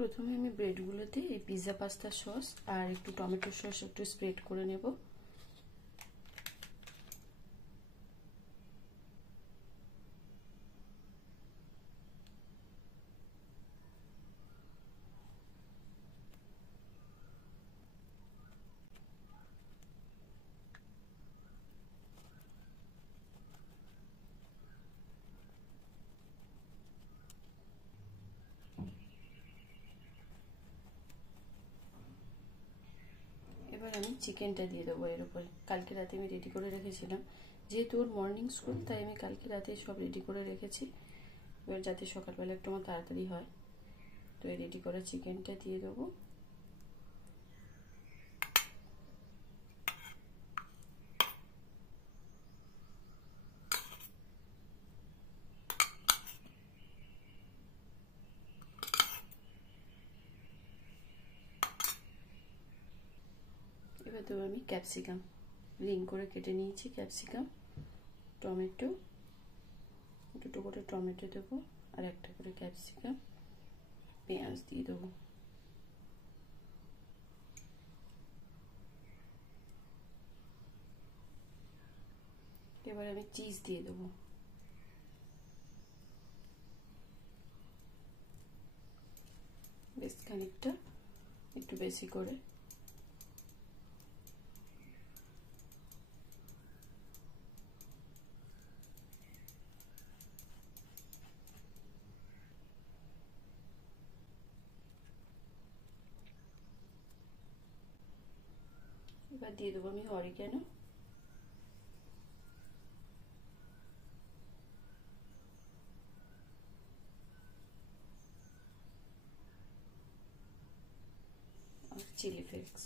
প্রথমে আমি ব্রেডগুলোতে এই পিৎজা পাস্তা সস আর একটু টমেটো সস একটু স্প্রেড করে নেব। এবার আমি চিকেনটা দিয়ে দেবো এর উপরে। কালকে রাতে আমি রেডি করে রেখেছিলাম, যেহেতু ওর মর্নিং স্কুল তাই আমি কালকে রাতে সব রেডি করে রেখেছি, এবার যাতে সকালবেলা একটু আমার তাড়াতাড়ি হয়। তো এই রেডি করা চিকেনটা দিয়ে দেবো। এবার দেবো আমি ক্যাপসিকাম, রিং করে কেটে নিয়েছি ক্যাপসিকাম, টমেটো, দুটো করে টমেটো দেবো আর একটা করে ক্যাপসিকাম, পেঁয়াজ দিয়ে দেবো। এবার আমি চিজ দিয়ে দেবো, বেশ খানিকটা, একটু বেশি করে। এবার দিয়ে দেবো আমি অরিগ্যানো, আর চিলি ফ্লেক্স।